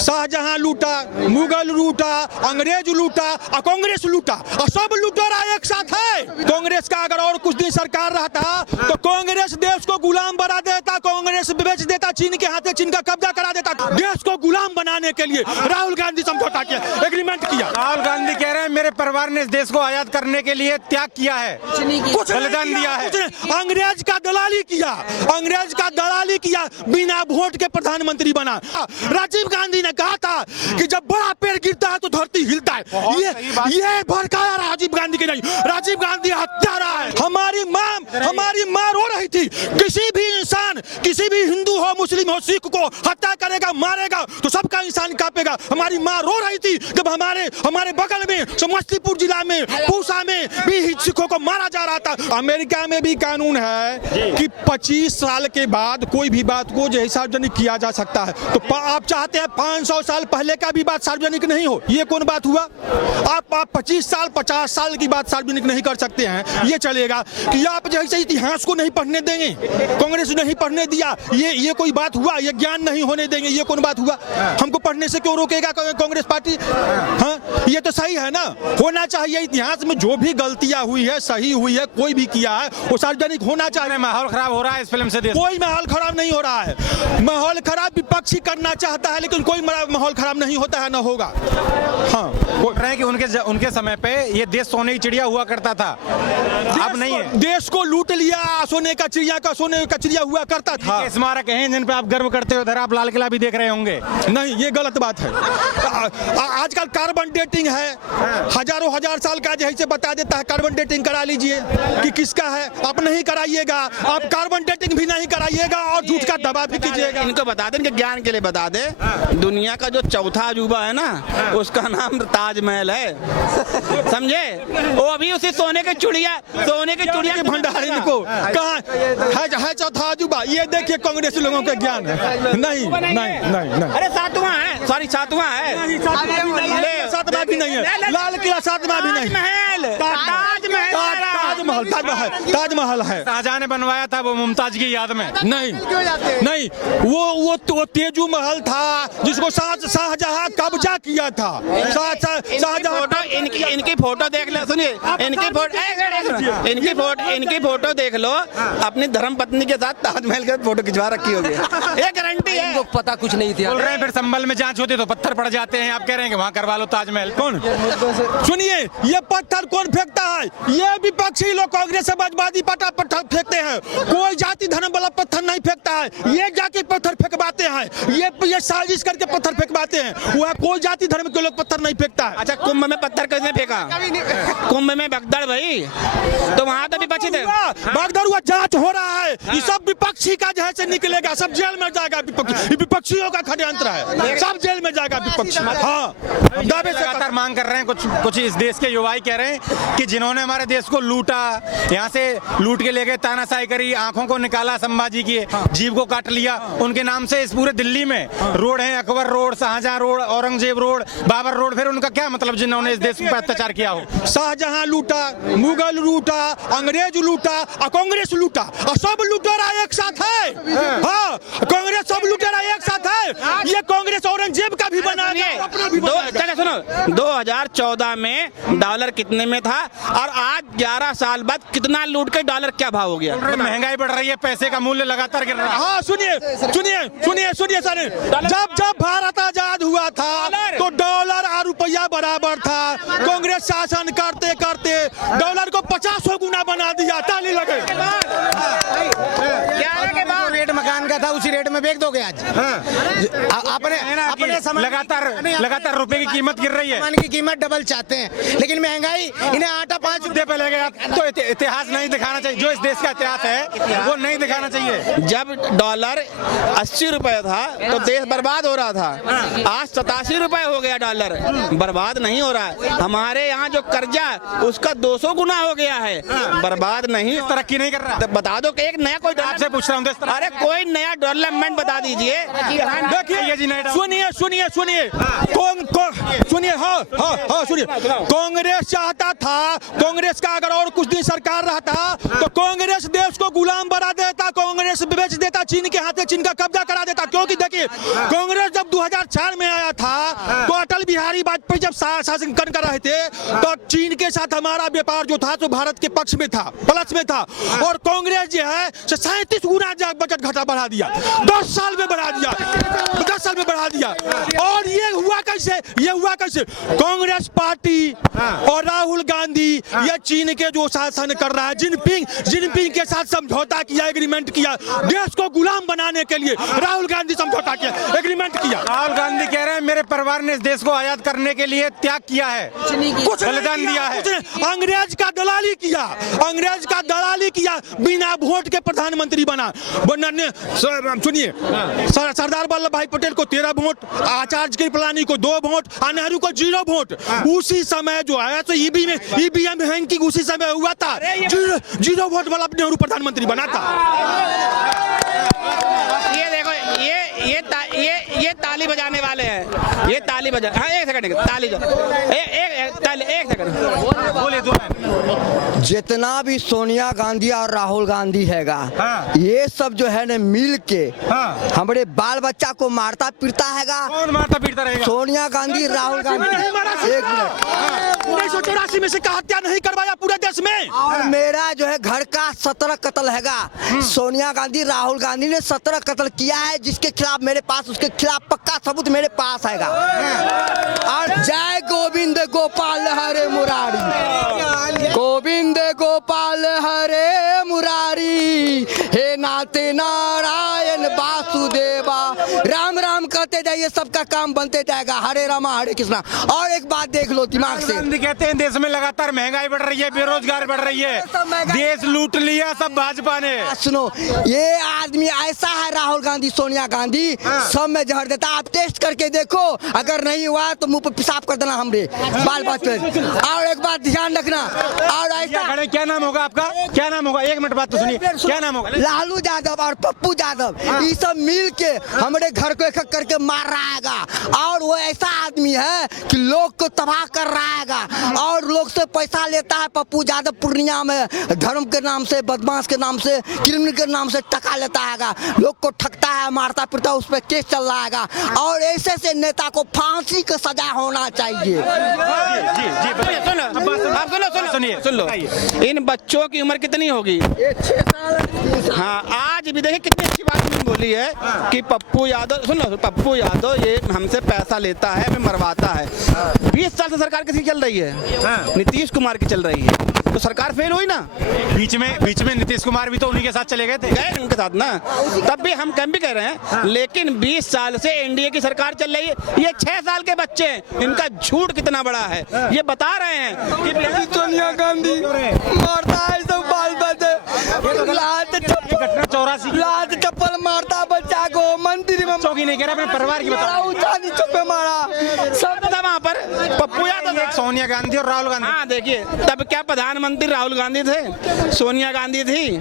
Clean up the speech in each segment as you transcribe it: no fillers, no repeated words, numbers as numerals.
शाहजहां लूटा, मुगल लूटा, अंग्रेज लूटा और कांग्रेस लूटा और सब लुटेरा एक साथ है। कांग्रेस का अगर और कुछ दिन सरकार रहता तो कांग्रेस देश को गुलाम बना देता, कांग्रेस बेच देता, चीन के हाथे चीन का कब्जा करा देता। देश को गुलाम बनाने के लिए राहुल गांधी समझौता किया, एग्रीमेंट किया। राहुल गांधी कह रहे हैं मेरे परिवार ने इस देश को आजाद करने के लिए त्याग किया है, कुछ बलिदान दिया है। अंग्रेज का दलाली किया, अंग्रेज का दलाली किया, बिना वोट के प्रधानमंत्री बना। राजीव गांधी ने कहा था कि जब बड़ा पेड़ गिरता है तो धरती हिलता है। ये भड़काया राजीव गांधी के नहीं, राजीव गांधी हत्यारा है। हमारी माँ रो रही थी। किसी भी इंसान, किसी भी हिंदू हो, मुस्लिम हो, सिख को हत्या करेगा, मारेगा तो सबका इंसान कांपेगा। हमारी माँ रो रही थी जब हमारे बगल में समस्तीपुर जिला में पूसा में भी सिखों को मारा जा रहा था। अमेरिका में भी कानून है कि 25 साल के बाद कोई भी बात को जो है सार्वजनिक किया जा सकता है। तो आप चाहते हैं 500 साल पहले का भी बात सार्वजनिक नहीं हो? ये कौन बात हुआ? आप 25 साल 50 साल की बात सार्वजनिक नहीं कर सकते हैं, ये चलेगा? कि आप जैसे इतिहास को नहीं पढ़ने देंगे, कांग्रेस नहीं पढ़ने दिया, ये कोई बात हुआ? ये ज्ञान नहीं होने देंगे, ये कौन बात हुआ? हमको पढ़ने से क्यों रोकेगा कांग्रेस पार्टी? हाँ, ये तो सही है ना, होना चाहिए। इतिहास में जो भी गलतियां हुई है, सही हुई है, कोई भी किया है वो सार्वजनिक होना चाहिए। माहौल खराब हो रहा है इस फिल्म से? कोई माहौल खराब नहीं हो रहा है। माहौल खराब विपक्षी करना चाहता है, लेकिन कोई माहौल खराब नहीं होता है, ना होगा। हाँ, बोल रहे हैं कि उनके समय पे ये देश सोने की चिड़िया हुआ करता था, अब नहीं है। देश को लूट लिया, सोने का चिड़िया हुआ करता था। स्मारक हैं जिन पे आप गर्व करते हो, इधर आप लाल किला भी देख रहे होंगे। नहीं, ये गलत बात है। आजकल कार्बन डेटिंग है, हजारों हजार साल का जैसे बता देता है, कार्बन डेटिंग करा लीजिए कि किसका है। आप नहीं कराइएगा, आप कार्बन डेटिंग भी नहीं कराइएगा और झूठ का दवा भी कीजिएगा। इनको बता दें, इनके ज्ञान के लिए बता दे, दुनिया का जो चौथा अजूबा है ना, उसका नाम ताजमहल है, समझे? वो अभी उसे सोने के चिड़िया के भंडार को कहाँ है चौथा अजूबा? ये देखिए कांग्रेस लोगों का ज्ञान है। नहीं, अरे सातवां है, सॉरी सातवां है, सातवां भी नहीं है, लाल किला सातवां भी नहीं, ताजमहल है। शाहजहां ने बनवाया था वो मुमताज की याद में। नहीं, वो तेजू महल था जिसको शाहजहां कब्जा किया था। शाहजहां इनकी फोटो देख लो, सुनिए, इनकी फोटो देख लो, अपनी धर्म पत्नी के साथ ताजमहल के फोटो खिंचवा रखी होगी, ये गारंटी है। इनको पता कुछ नहीं था। बोल रहे हैं फिर संभल में जांच होती तो पत्थर पड़ जाते हैं, आप कह रहे हैं कि वहाँ करवा लो ताजमहल। कौन? सुनिए, ये पत्थर कौन फेंकता है? ये विपक्षी लोग कांग्रेस समाजवादी पत्थर फेंकते हैं। कोई जाति धर्म वाला पत्थर नहीं फेंकता है, ये जाके पत्थर फेंकवाते हैं, ये साजिश करके पत्थर फेंकवाते हैं। वह कोई जाति धर्म के लोग पत्थर नहीं फेंकता है। अच्छा, कुंभ में पत्थर कैसे फेंका? कुंभ में भगदड़ भाई, तो वहाँ तो विपक्षी थे। भगदड़ हुआ, जांच हो रहा है, ये सब विपक्षी का जो है निकलेगा, सब जेल में जाएगा। विपक्षियों का षड्यंत्र है, सब जेल में जाएगा विपक्षी। हाँ, दावे से लगातार मांग कर रहे हैं कुछ इस देश के युवा कह रहे हैं कि जिन्होंने हमारे देश को लूटा, यहाँ से लूट के ले गए, तानाशाही करी, आंखों को निकाला, संभाजी की जीव को काट लिया, उनके नाम से इस पूरे दिल्ली में रोड है, Akbar road, Shahjahan road, Aurangzeb road, Babar road. फिर उनका क्या मतलब जिन्होंने इस देश पर अत्याचार किया हो? शाहजहां लूटा, मुगल लूटा, अंग्रेज लूटा और कांग्रेस लूटा और सब लुटेरा एक साथ है। हाँ, कांग्रेस सब लुटेरा एक साथ है। ये कांग्रेस औरंगजेब का भी बना के सुनो, 2014 में डॉलर कितने में था और आज 11 साल बाद कितना लूट के डॉलर क्या भाव हो गया? महंगाई बढ़ रही है, पैसे का मूल्य लगातार गिर रहा है। हाँ, सुनिए सर, जब भारत आजाद हुआ था तो डॉलर और रुपया बराबर था। कांग्रेस शासन करते करते डॉलर को 50 गुना बना दिया। ताली लगे। रेट मकान का था उसी रेट में बेच दोगे आज? अपने लगातार रुपए की कीमत गिर रही है, सामान की कीमत डबल चाहते हैं, लेकिन महंगाई इन्हें आटा 5 रुपए पे ले गया। तो इतिहास नहीं दिखाना चाहिए, जो इस देश का इतिहास है वो नहीं दिखाना चाहिए। जब डॉलर 80 रुपए था तो देश बर्बाद हो रहा था, आज 87 रुपए हो गया डॉलर, बर्बाद नहीं हो रहा है। हमारे यहाँ जो कर्जा उसका 200 गुना हो गया है, बर्बाद नहीं, तरक्की नहीं कर रहा। बता दो कि एक नया कोई आपसे पूछ रहा हूँ, अरे कोई नया डॉलर गवर्नमेंट बता दीजिए कि देखिए जी नायडू। सुनिए सुनिए सुनिए सुनिए हाँ सुनिए। कांग्रेस चाहता था, कांग्रेस का अगर और कुछ दिन सरकार रहता तो कांग्रेस देश को गुलाम बना देता, कांग्रेस बेच देता, चीन के हाथे चीन का कब्जा करा देता। क्योंकि देखिए कांग्रेस जब 2004 में आया था तो अटल बिहारी वाजपेयी जब शासन कर रहे थे तो चीन के साथ हमारा व्यापार जो था तो भारत के पक्ष में था, प्लस में था। और कांग्रेस जो है 37 गुना बजट घटा बढ़ा दिया, 10 साल में बढ़ा दिया, 10 साल में बढ़ा दिया। और ये हुआ कैसे कांग्रेस पार्टी और राहुल गांधी ये चीन के जो शासन कर रहा है, जिनपिंग के साथ समझौता किया, एग्रीमेंट किया, देश को गुलाम बनाने के लिए राहुल गांधी समझौता किया, एग्रीमेंट किया। राहुल गांधी कह रहे हैं मेरे परिवार ने इस देश को आजाद करने के लिए त्याग किया है, बलिदान दिया है। अंग्रेज का दलाली किया, बिना वोट के प्रधानमंत्री बना। सुनिए, सरदार वल्लभ भाई पटेल को 13 वोट, आचार्य कृपलानी को 2 वोट, नेहरू को 0 वोट। उसी समय जो है तो ईवीएम हैकिंग उसी समय हुआ था, 0 वोट वाला नेहरू प्रधानमंत्री बना था। ये देखो ये ताली बजाने वाले हैं, ये ताली बजा। हाँ एक सेकंड, ताली एक सेकंड बोले दो। जितना भी सोनिया गांधी और राहुल गांधी हैगा, ये सब जो है ना मिल के हमारे बाल बच्चा को मारता पीटता हैगा। कौन मारता पीटता रहेगा? सोनिया गांधी, राहुल गांधी। 1984 में से हत्या नहीं करवाया पूरे देश में। और मेरा जो है घर का 17 कत्ल हैगा। सोनिया गांधी, राहुल गांधी ने 17 कत्ल किया है, जिसके खिलाफ मेरे पास, उसके खिलाफ पक्का सबूत मेरे पास हैगा। और जय गोविंद गोपाल हरे मुरारी, गोविंद गोपाल हरे मुरारी, हे नाते नारायण वासुदेवा। राम राम करते जाइए, सबका काम बनते जाएगा। हरे रामा हरे कृष्णा। और एक बात देख लो दिमाग से, गांधी कहते हैं देश में लगातार महंगाई बढ़ रही है, बेरोजगार बढ़ रही है, देश लूट लिया सब भाजपा ने। सुनो, ये आदमी ऐसा है राहुल गांधी, सोनिया गांधी, सब में जहर देता। आप टेस्ट करके देखो, अगर नहीं हुआ तो मुंह पे पेशाब कर देना हमरे बाल बच्चे। और एक बात ध्यान रखना, और ऐसा क्या नाम होगा आपका? क्या नाम होगा? 1 मिनट बात तो सुनिए, क्या नाम होगा? लालू यादव और पप्पू यादव, ये सब मिल के हमारे घर को एक करके मार रहा हैगा। और वो ऐसा आदमी है कि लोग को तबाह कर रहा हैगा, और लोग से पैसा लेता है। पप्पू यादव पूर्णिया में धर्म के नाम से, बदमाश के नाम से, क्रिमिनल के नाम से टका लेता हैगा, लोग को ठगता है, मारता पीटता, उस पर केस चल रहा हैगा। और ऐसे नेता को फांसी का सजा होना चाहिए। सुन लो, इन बच्चों की उम्र कितनी होगी? 6 साल। हाँ, आज भी देखिए कितनी अच्छी बात उन्होंने बोली है कि पप्पू यादव, सुन लो, पप्पू यादव ये हमसे पैसा लेता है, हमें मरवाता है। 20 साल से सरकार किसकी चल रही है? नीतीश कुमार की चल रही है, तो सरकार फेल हुई ना। बीच में नीतीश कुमार भी तो उन्हीं के साथ चले गए थे, गए उनके साथ ना, तब भी हम कम भी कह रहे हैं। लेकिन 20 साल से एनडीए की सरकार चल रही है, ये 6 साल के बच्चे हैं, इनका झूठ कितना बड़ा है ये बता रहे हैं कि सोनिया गांधी मारता है सब बाल बच्चे, घटना 84 लात चप्पल मारता बच्चा को, मंदिर में चौकी नहीं कह रहा, अपने परिवार की बता। मारा सब था वहाँ पर। पप्पू यादव, सोनिया गांधी और राहुल गांधी। हाँ देखिए, तब क्या प्रधानमंत्री राहुल गांधी थे, सोनिया गांधी थी,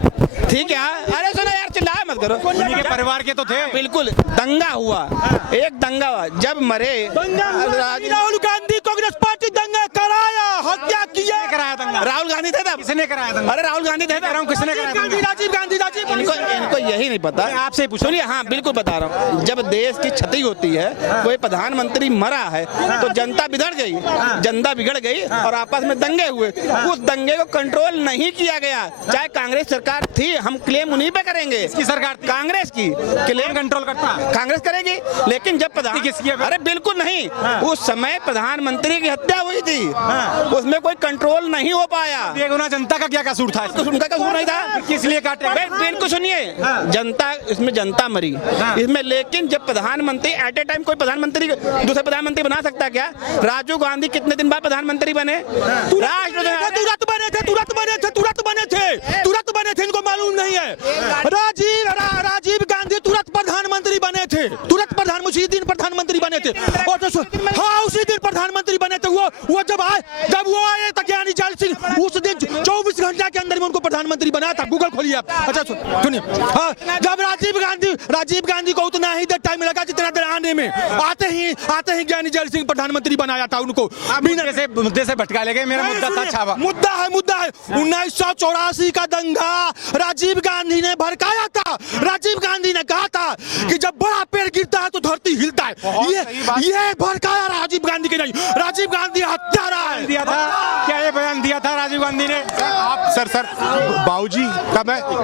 ठीक है। अरे सुनो यार, चिल्लाए मत करो। उनके परिवार के तो थे। बिल्कुल, दंगा हुआ, एक दंगा हुआ, जब मरे राहुल गांधी कांग्रेस पार्टी दंगा कराया, हत्या किया, कराया दंगा। राहुल गांधी थे तब? किसने कराया दंगा? अरे राहुल गांधी थे तब? किसने कराया दंगा? राजीव गांधी। इनको यही नहीं पता, आपसे पूछो। सुनिए, हाँ बिल्कुल बता रहा हूँ। जब देश की क्षति होती है, कोई प्रधानमंत्री मरा है, तो जनता बिगड़ गई, जनता बिगड़ गई और आपस में दंगे हुए। उस दंगे को कंट्रोल नहीं किया गया, चाहे कांग्रेस सरकार थी, हम क्लेम उन्हीं पे करेंगे। इसकी सरकार कांग्रेस की क्लेम कंट्रोल करता, कांग्रेस करेगी। लेकिन जब प्रधान, किसकी? अरे बिल्कुल नहीं, उस समय प्रधानमंत्री की हत्या हुई थी, उसमें कोई कंट्रोल नहीं हो पाया। बेगुनाह जनता का क्या कसूर था? उनका कसूर नहीं था, किस लिए काटे? बिल्कुल सुनिए, जनता, इसमें जनता मरी इसमें। लेकिन जब प्रधानमंत्री एट ए टाइम, कोई प्रधानमंत्री दूसरे प्रधानमंत्री बना सकता है क्या? राजीव गांधी कितने दिन बाद प्रधानमंत्री बने? तुरंत बने थे, इनको मालूम नहीं है। राजीव गांधी तुरंत प्रधानमंत्री बने थे, तुरंत उसी दिन प्रधानमंत्री बने थे। और हाँ, उसी दिन प्रधानमंत्री बने थे। वो वो जब वो आए था ज्ञानी जैल सिंह, उस दिन 24 घंटे के अंदर में उनको प्रधानमंत्री बनाया था। गूगल खोलिए आप। अच्छा सुनिए, हाँ, जब राजीव गांधी को उतना ही देर टाइम लगा जितना देर आने में, आते ही ज्ञानी जैल सिंह प्रधानमंत्री बनाया था उनको। मुद्दे से भटका ले गए। मेरा मुद्दा था छावा। मुद्दा है 1984 का दंगा राजीव गांधी ने भड़काया था। राजीव गांधी ने कहा था कि जब बड़ा पेड़ गिरता है तो धरती हिलता है। ये भड़काया राजीव गांधी के नहीं, राजीव गांधी हत्यारा है। दिया था क्या ये बयान दिया था राजीव गांधी ने? आप सर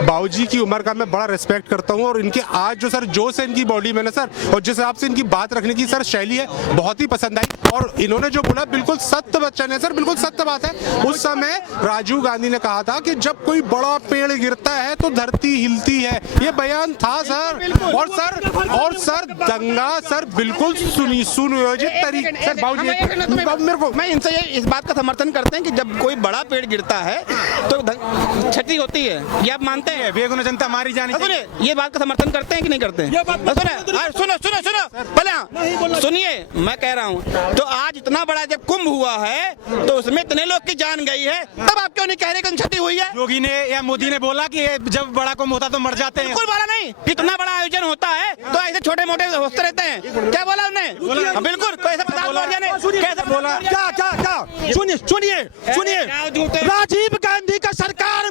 बाबूजी की उम्र का मैं बड़ा रिस्पेक्ट करता हूं, और इनके आज जो सर जोश है इनकी बॉडी में ना सर, और जिस हिसाब से इनकी बात रखने की सर शैली है, बहुत ही पसंद आई। और इन्होंने जो बोला बिल्कुल सत्य वचन है सर, बिल्कुल सत्य बात है। उस समय राजीव गांधी ने कहा था कि जब कोई बड़ा पेड़ गिरता है तो धरती हिलती है, ये बयान था सर। और सर दंगा सर बिल्कुल सुनियोजित तरीके। सर बाबूजी मैं इनसे इस बात का समर्थन करते हैं कि जब कोई बड़ा पेड़ गिरता है तो क्षति होती है, ये आप मानते हैं? बेगुनाह जनता मारी जानी चाहिए। ये बात का समर्थन करते हैं कि नहीं करते हैं? सुनो सुनिए, मैं कह रहा हूँ तो आज इतना बड़ा जब कुंभ हुआ है तो उसमें इतने लोग की जान गई है, तब आप क्यों नहीं कह रहे कि क्षति हुई है? योगी ने या मोदी ने बोला कि जब बड़ा कुंभ होता तो मर जाते हैं। बिल्कुल बोला नहीं। इतना बड़ा आयोजन होता है तो ऐसे छोटे मोटे होते रहते हैं। क्या बोला उन्होंने? बिल्कुल कैसे कैसे बोला? क्या सुनिए राजीव गांधी का सरकार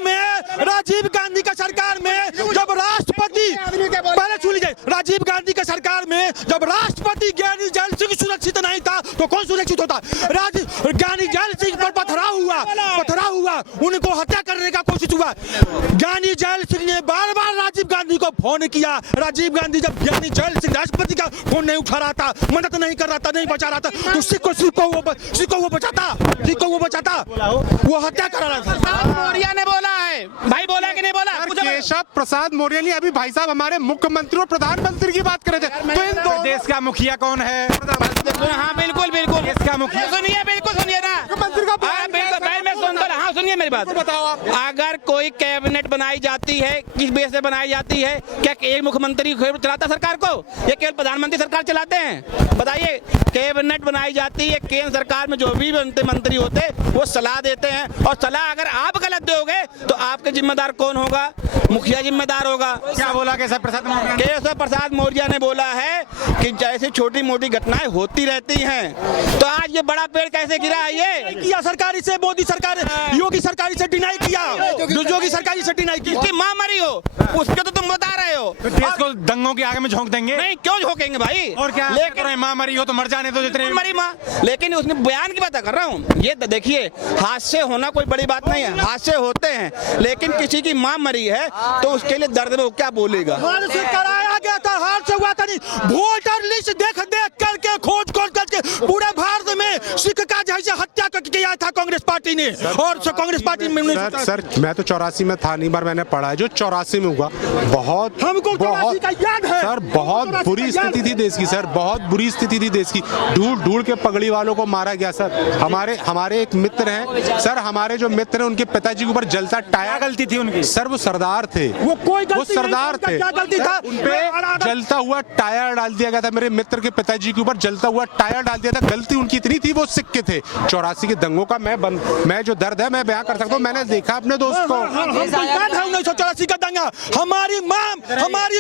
में जब राष्ट्रपति, पहले सुन लीजिए, राजीव गांधी का सरकार में जब राष्ट्रपति ज्ञानी जैल सिंह सुरक्षित नहीं था तो कौन सुरक्षित होता? ज्ञानी जैल सिंह पर पथराव हुआ, उनको हत्या करने का कोशिश हुआ। ज्ञानी जैल सिंह ने बार बार राजीव गांधी को फोन किया। राजीव गांधी जब ज्ञानी जैल सिंह राष्ट्रपति का फोन नहीं उठा रहा था, मदद नहीं कर रहा था, नहीं बचा रहा था, तो सिक्को वो बचाता, वो हत्या करा रहा था। मौर्य ने बोला है, भाई बोला कि नहीं बोला? केशव प्रसाद मौर्य ने अभी भाई साहब हमारे मुख्यमंत्री और प्रधानमंत्री की बात कर रहे थे। तो इन दो देश का मुखिया कौन है? हाँ बिल्कुल इसका मुखिया सुनिए ना, मैं सुनता रहा। हाँ सुनिए मेरी बात, बताओ आप। अगर कोई कैबिनेट बनाई जाती है, किस बेस से बनाई जाती है? क्या एक मुख्यमंत्री चलाता सरकार को, या केवल प्रधानमंत्री सरकार चलाते हैं? बताइए। कैबिनेट बनाई जाती है, केंद्र सरकार में जो भी मंत्री होते वो सलाह देते हैं, और सलाह अगर आप गलत दोगे तो आपके जिम्मेदार कौन होगा? मुखिया जिम्मेदार होगा। क्या बोला केशव प्रसाद मौर्य ने बोला है कि जैसे छोटी मोटी घटनाएं होती रहती हैं, तो आज ये बड़ा पेड़ कैसे गिरा है? ये किया सरकार से, मोदी सरकार, योगी सरकार से डिनाई किया, योगी सरकार से डिनाई किया। उसकी माँ मरी हो, उसके तो तुम बता रहे हो। देश को दंगों के आगे में झोंक देंगे? नहीं, क्यों झोंकेंगे भाई? और क्या? लेकिन माँ मरी हो तो मर जाने दो, जितने मरी माँ। लेकिन उसने बयान की बात कर रहा हूँ। ये देखिए, हादसे होना कोई बड़ी बात नहीं है, हादसे होते हैं, लेकिन किसी की माँ मरी है तो उसके लिए दर्द में वो क्या बोलेगा? कराया गया था, हार से हुआ था नहीं। वोटर लिस्ट देख करके खोज करके पूरे भारत में सिख का जैसे हत्या किया था कांग्रेस पार्टी ने, और कांग्रेस पार्टी में। सर मैं तो 84 में था नहीं, बार मैंने पढ़ा है जो 84 में हुआ। हमको 84 का याद है सर, बहुत बुरी स्थिति थी देश की सर, बहुत बुरी स्थिति थी देश की। ढूंढ के पगड़ी वालों को मारा गया सर। हमारे एक मित्र हैं सर, हमारे जो मित्र हैं उनके पिताजी के ऊपर जलता टायर, गलती थी उनकी सर, वो सरदार थे, वो सरदार थे, उनपे जलता हुआ टायर डाल दिया गया था। मेरे मित्र के पिताजी के ऊपर जलता हुआ टायर डाल दिया था। गलती उनकी इतनी थी, वो सिख के थे। 84 के दंगों का मैं जो दर्द है मैं बयां कर सकता हूँ। मैंने देखा अपने दोस्त को। 1984 का दंगा, हमारी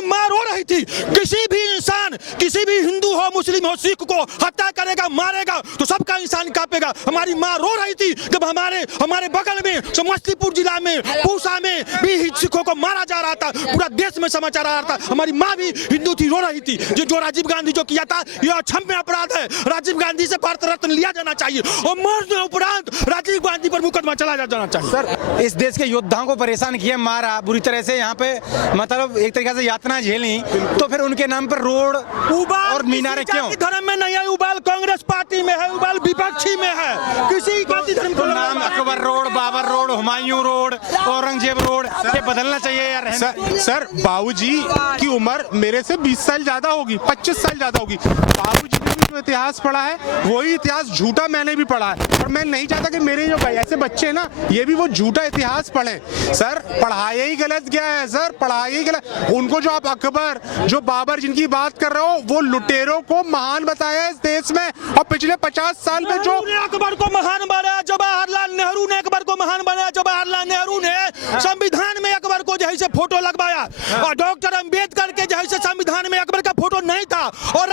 माँ रो रही थी। किसी भी इंसान, किसी भी हिंदू हो, मुस्लिम हो, सिख को हत्या करेगा, मारेगा तो सबका इंसान कांपेगा। हमारी माँ रो रही थी जब हमारे बगल में समस्तीपुर जिला में पूसा में भी सिखों को मारा जा रहा था, पूरा देश में समाचार आ रहा था। हमारी माँ भी हिंदू थी, रो रही थी। जो राजीव गांधी जो किया था यह अक्षम्य अपराध है। राजीव गांधी से भारत रत्न लिया जाना चाहिए, और मरने उपरांत राजीव गांधी पर मुकदमा चला जाना चाहिए। सर, इस देश के योद्धाओं को परेशान किया, मारा बुरी तरह से, यहाँ पे मतलब एक तरीके से यातना झेली, तो फिर उनके नाम पर रोड और मीनारे क्यों? धर्म में नहीं है उबाल, कांग्रेस पार्टी में है उबाल, विपक्षी में है। किसी जाति धर्म को नाम Akbar road, Babar road, Humayun road, Aurangzeb road, ये बदलना चाहिए यार। सर बाबूजी की उम्र मेरे से 20 साल ज्यादा होगी, 25 साल ज्यादा होगी। बाबूजी ने भी जो इतिहास पढ़ा है वही इतिहास झूठा मैंने भी पढ़ा है, और मैं नहीं चाहता कि मेरे जो ऐसे बच्चे ना ये भी वो झूठा इतिहास पढ़े। सर पढ़ाया ही गलत गया है सर, पढ़ाया ही गलत। उनको जो आप अकबर, जो बाबर जिनकी बात कर रहे हो, वो लुटेरों को महान बताया है इस देश में, और पिछले 50 साल में जो अकबर को महान बनाया, जवाहरलाल नेहरू ने अकबर को महान बनाया, जवाहरलाल नेहरू ने संविधान में अकबर को जो है से फोटो लगवाया, और डॉक्टर अंबेडकर के जो है से संविधान में अकबर का फोटो नहीं था, और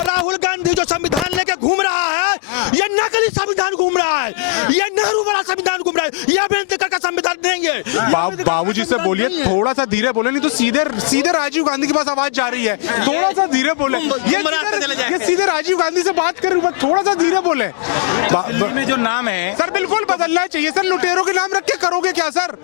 राहुल गांधी जो संविधान लेके घूम रहा है, ये नकली संविधान घूम रहा है, ये नेहरू वाला संविधान घूम रहा है, ये अम्बेडकर का संविधान नहीं है। बाबूजी से बोलिए थोड़ा सा धीरे बोले, नहीं तो सीधे राजीव गांधी के पास आवाज जा रही है। थोड़ा सा धीरे बोले, ये सीधे राजीव गांधी से बात कर, थोड़ा सा धीरे बोले। में जो नाम है सर बिल्कुल बदलना चाहिए सर, लुटेरों के नाम रख के करोगे क्या सर?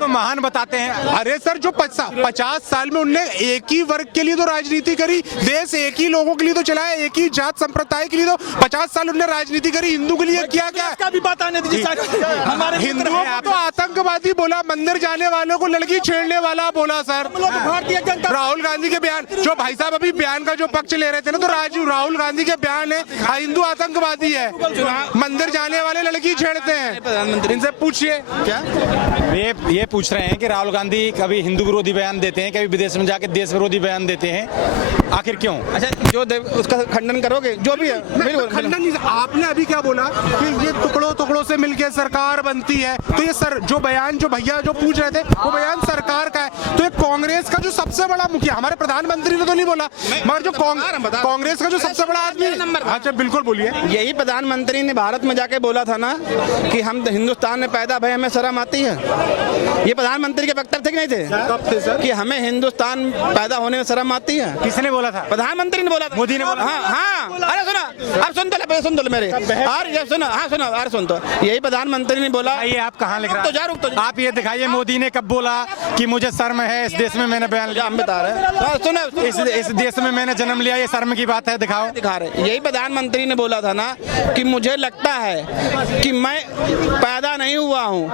तो महान बताते हैं। अरे सर जो 50 साल में उनने एक ही वर्ग के लिए तो राजनीति करी, देश एक ही लोगों के लिए तो चलाया, एक ही जात संप्रदाय के लिए तो 50 साल उनने राजनीति करी। हिंदू के लिए किया क्या? भी बताने दीजिए। हमारे हिंदुओं को तो आतंकवादी बोला, मंदिर जाने वालों को लड़की छेड़ने वाला बोला सर। भारतीय जनता राहुल गांधी के बयान, जो भाई साहब अभी बयान का जो पक्ष ले रहे थे ना, तो राहुल गांधी के बयान है हिंदू आतंकवादी है, मंदिर जाने वाले लड़की छेड़ते हैं। इनसे पूछिए क्या ये पूछ रहे हैं कि राहुल गांधी कभी हिंदू विरोधी बयान देते हैं, कभी विदेश में जाकर देश विरोधी बयान देते हैं, आखिर क्यों? अच्छा जो उसका खंडन करोगे जो भी है? खंडन नहीं, आपने अभी क्या बोला कि ये टुकड़ों से मिलके सरकार बनती है, तो ये सर जो बयान जो भैया जो पूछ रहे थे वो बयान सरकार का है। तो ये कांग्रेस का जो सबसे बड़ा मुखिया, हमारे प्रधानमंत्री ने तो नहीं बोला, मगर जो कांग्रेस का जो सबसे बड़ा आदमी, अच्छा बिल्कुल बोलिए। यही प्रधानमंत्री ने भारत में जाके बोला था ना कि हम हिंदुस्तान में पैदा भय हमें शर्म आती है। ये प्रधानमंत्री के वक्तव्य थे कि नहीं थे? कब थे सर? कि हमें हिंदुस्तान पैदा होने में शर्म आती है। किसने बोला था? प्रधानमंत्री ने बोला था। मोदी ने बोला? हाँ। अरे सुना, अब सुन तो मेरे और ये सुनो, हाँ सुनो, अरे सुन तो यही प्रधानमंत्री ने बोला। ये आप कहाँ लिख रहे हैं? रुक तो जा। आप ये दिखाइए मोदी ने कब बोला कि मुझे शर्म है इस देश में मैंने बयान लिया। हम बता रहे हैं, सुनो, इस देश में मैंने जन्म लिया, ये शर्म की बात है, दिखाओ। दिखा रहे। यही प्रधानमंत्री ने बोला था ना कि मुझे लगता है कि मैं पैदा नहीं हुआ हूँ,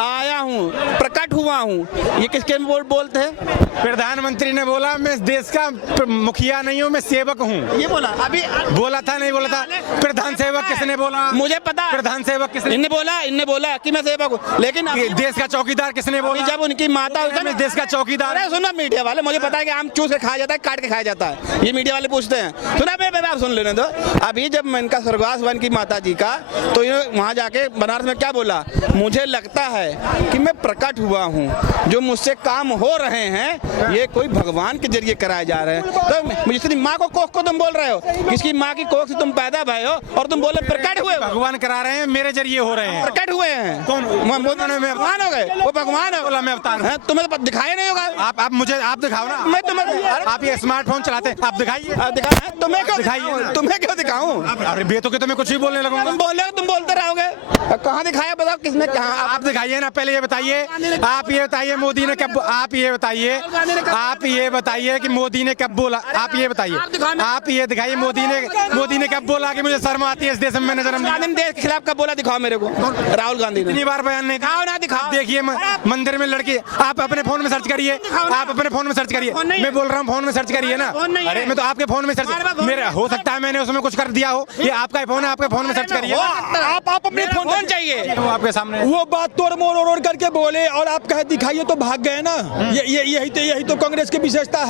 आया हूँ, प्रकट हुआ हूँ। ये किसके बोलते हैं? प्रधानमंत्री ने बोला मैं इस देश का मुखिया नहीं हूँ, मैं सेवक हूँ। ये बोला अभी बोला था नहीं बोला था? प्रधान सेवक किसने बोला? मुझे पता। प्रधान सेवक किसने? इनने बोला कि मैं सेवक हूँ, लेकिन देश का चौकीदार किसने बोला? जब उनकी माता मैं देश का चौकीदार। अरे सुनो मीडिया वाले, मुझे पता है कि आम चूस के खाया जाता है, काट के खाया जाता है, ये मीडिया वाले पूछते हैं। सुना मेरे बात सुन लेने दो। अभी जब मैं इनका स्वर्गवास हुआ इनकी माता जी का, तो इन्होंने वहाँ जाके बनारस में क्या बोला? मुझे लगता है कि मैं प्रकट हुआ हूँ, जो मुझसे काम हो रहे हैं ये कोई भगवान के जरिए कराए जा रहे हैं। तो जिसकी माँ को कोख को तुम बोल रहे हो, किसकी माँ की कोख से तुम पैदा भय हो और तुम बोले प्रकट हुए? भगवान करा रहे हैं, मेरे जरिए हो रहे हैं। प्रकट हुए हैं कौन? भगवान हो गए, वो भगवान बोला मैं अवतार हूं। तुम्हें तो दिखाया नहीं होगा। आप मुझे आप दिखाओ ना। मैं तुम्हें, आप ये स्मार्टफोन चलाते हैं, आप दिखाइए। तुम्हें क्यों दिखाइए? तुम्हें क्यों दिखाऊं? अरे बेतों के तो मैं कुछ भी बोलने लगूंगा। तुम बोल रहे हो, तुम बोलते रहोगे। कहाँ दिखाया बताओ, किसने कहा? आप दिखाइए ना, पहले ये बताइए, आप ये बताइए मोदी ने कब, आप ये बताइए कि मोदी ने कब बोला, आप ये बताइए, आप ये दिखाइए मोदी ने कब बोला कि मुझे शर्म आती है इस देश में मैंने जन्म लिया। देश के खिलाफ कब बोला? दिखाओ मेरे को। राहुल गांधी ने इतनी बार बयान नहीं दिखाओ ना, दिखाओ। देखिए मंदिर में लड़की, आप अपने फोन में सर्च करिए, आप अपने फोन में सर्च करिए। मैं बोल रहा हूँ फोन में सर्च करिए ना। अरे मैं तो आपके फोन में सर्च, मेरा हो सकता है मैंने उसमें कुछ कर दिया हो, ये आपका फोन है, आपके फोन में सर्च करिए। आप अपने फोन चाहिए वो आपके सामने वो बात तोड़ मोड़ करके बोले और आप कहे दिखाइए तो भाग गए ना। यही तो कांग्रेस की विशेषता है।